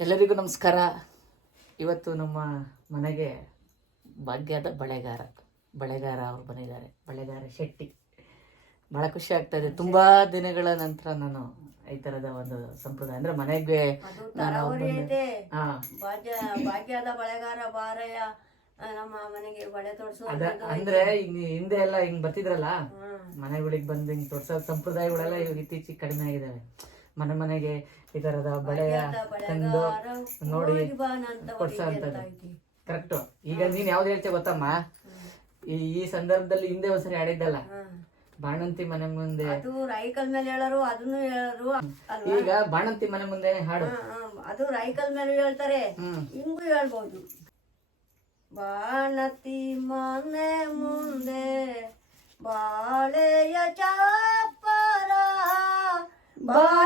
ಎಲ್ಲರಿಗೂ ನಮಸ್ಕಾರ. ಇವತ್ತು ನಮ್ಮ ಮನೆಗೆ ಭಾಗ್ಯದ ಬಳೆಗಾರ ಬಳೆಗಾರ ಅವರು ಬಂದಿದ್ದಾರೆ. ಬಳೆಗಾರ ಶೆಟ್ಟಿ. ಬಹಳ ಖುಷಿ ಆಗ್ತಾ ಇದೆ. ತುಂಬಾ ದಿನಗಳ ನಂತರ ನಾನು ಈ ತರದ ಒಂದು ಸಂಪ್ರದಾಯ. ಅಂದ್ರೆ ಮನೆಗೆ ನಾನು ಭಾಗ್ಯದ ಬಳೆಗಾರ ಬಾರಯ್ಯ ನಮ್ಮ ಮನೆಗೆ ಬಳೆ ಅಂದ್ರೆ ಹಿಂದೆ ಎಲ್ಲ ಹಿಂಗ್ ಬರ್ತಿದ್ರಲ್ಲ. ಮನೆಗಳಿಗೆ ಬಂದು ಹಿಂಗ್ ತೋರ್ಸೋ ಸಂಪ್ರದಾಯಗಳೆಲ್ಲ ಇವಾಗ ಇತ್ತೀಚೆಗೆ ಕಡಿಮೆ ಆಗಿದಾವೆ. ಮನೆ ಮನೆಗೆ ಈ ತರದ ಬಳೆಯ ತಂದು ನೋಡಿ ಊರಿಗೆ ಬಾ ನಂತ ಕೊಡ್ಸೋ ಹೊಡಿಗೆ ಅಂತದ್ದು. ಅಂತ ಐತಿ. ಕರೆಕ್ಟ್ ಈಗ ನೀನ್ ಯಾವ್ದು ಹೇಳ್ತೀಯ ಗೊತ್ತಮ್ಮ? ಈ ಈ ಸಂದರ್ಭದಲ್ಲಿ ಹಿಂದೆ ಒಂದ್ಸರಿ ಆಡಿದ್ದಲ್ಲ? ಬಾಣಂತಿ ಮನೆ ಮುಂದೆ. ಅದು ರೈಕಲ್ ಮೇಲೆ ಹೇಳರು ಅದನ್ನು ಹೇಳರು ಈಗ ಬಾಣಂತಿ ಮನೆ ಮುಂದೆ ಹಾಡು. ಅದು ರೈಕಲ್ ಮೇಲೆ ಹೇಳ್ತಾರೆ. ಹಿಂಗು ಹೇಳ್ಬೋದು. ಬಾಣತಿ ಮನೆ ಮುಂದೆ ಬಾಳೆಯ ಚಾಪರ ಬಾಗಿ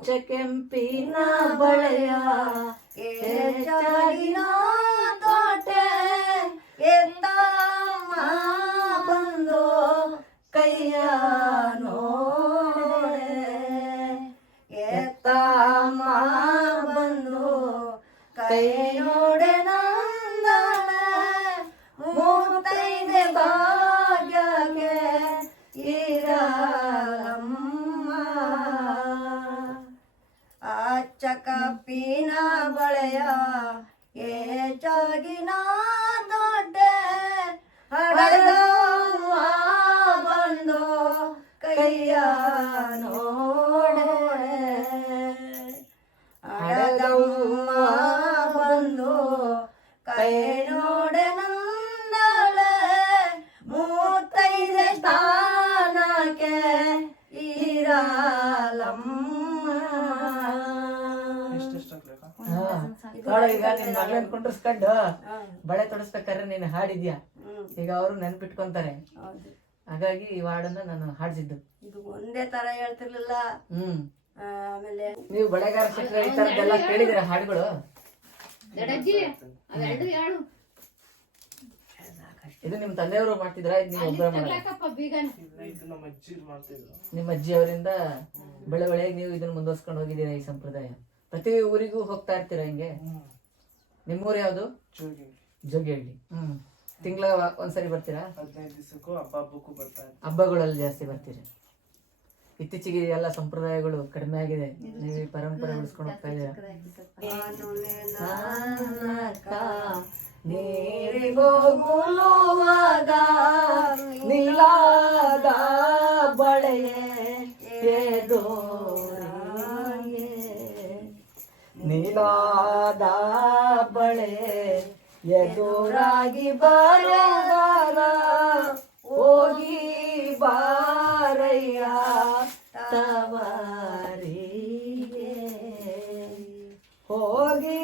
പച്ചക്കെമ്പിന വളയ ಬಳೆಯ ಏಚಾಗಿನ ದೊಡ್ಡೆ ಬಂದು ಕೈಯ ನೋಡೆ ಅಡಗಮ್ಮ ಬಂದು ಕೈ ನೋಡೆ ನಂದಳೆ ಮೂವತ್ತೈದು ಸ್ಥಾನಕ್ಕೆ. ನೋಡು ಈಗ ನಿನ್ ಮಗಳನ್ ಕುಂಡ್ರಸ್ಕೊಂಡು ಬಳೆ ತೊಡಸ್ಬೇಕಾದ್ರೆ ನೀನ್ ಹಾಡಿದ್ಯಾ. ಈಗ ಅವರು ನೆನ್ಪಿಟ್ಕೊಂತಾರೆ. ಹಾಗಾಗಿ ಈ ಹಾಡನ್ನ ನಾನು ಹಾಡ್ಸಿದ್ದು. ಇದು ಒಂದೇ ತರ ಹೇಳ್ತಿರ್ಲಿಲ್ಲ. ಹ್ಮ್. ಆಮೇಲೆ ನೀವು ಬಳೆಗಾರ ಈ ತರದ್ದೆಲ್ಲ ಕೇಳಿದಿರ ಹಾಡುಗಳು? ಇದು ನಿಮ್ ತಂದೆಯವರು ಮಾಡ್ತಿದ್ರ? ಇದು ನೀವು ಒಬ್ಬರ ನಿಮ್ಮ ಅಜ್ಜಿ ಅವರಿಂದ ಬೆಳೆ ಬೆಳೆಗೆ ನೀವು ಇದನ್ನ ಮುಂದುವರ್ಸ್ಕೊಂಡು ಹೋಗಿದ್ದೀರಾ ಈ ಸಂಪ್ರದಾಯ? ಪ್ರತಿ ಊರಿಗೂ ಹೋಗ್ತಾ ಇರ್ತೀರಾ ಹಿಂಗೆ ನಿಮ್ಮೂರು ಯಾವ್ದು ಜೋಗಿಹಳ್ಳಿ ಹ್ಮ್ ತಿಂಗಳ ಒಂದ್ಸರಿ ಬರ್ತೀರಾ ಹದಿನೈದು ದಿವಸಕ್ಕೂ ಹಬ್ಬ ಹಬ್ಬಕ್ಕೂ ಬರ್ತಾ ಹಬ್ಬಗಳಲ್ಲಿ ಜಾಸ್ತಿ ಬರ್ತೀರಿ ಇತ್ತೀಚೆಗೆ ಎಲ್ಲ ಸಂಪ್ರದಾಯಗಳು ಕಡಿಮೆ ಆಗಿದೆ ನೀವು ಈ ಪರಂಪರೆ ಉಳಿಸ್ಕೊಂಡು ಹೋಗ್ತಾ ಇದ್ದೀರಾ ಬಳೆಯೇ. ನೀಲಾದ ಬಳೆ ಎದುರಾಗಿ ಬರಗಾರ ಹೋಗಿ ಬಾರಯ್ಯ ತವರಿಗೆ. ಹೋಗಿ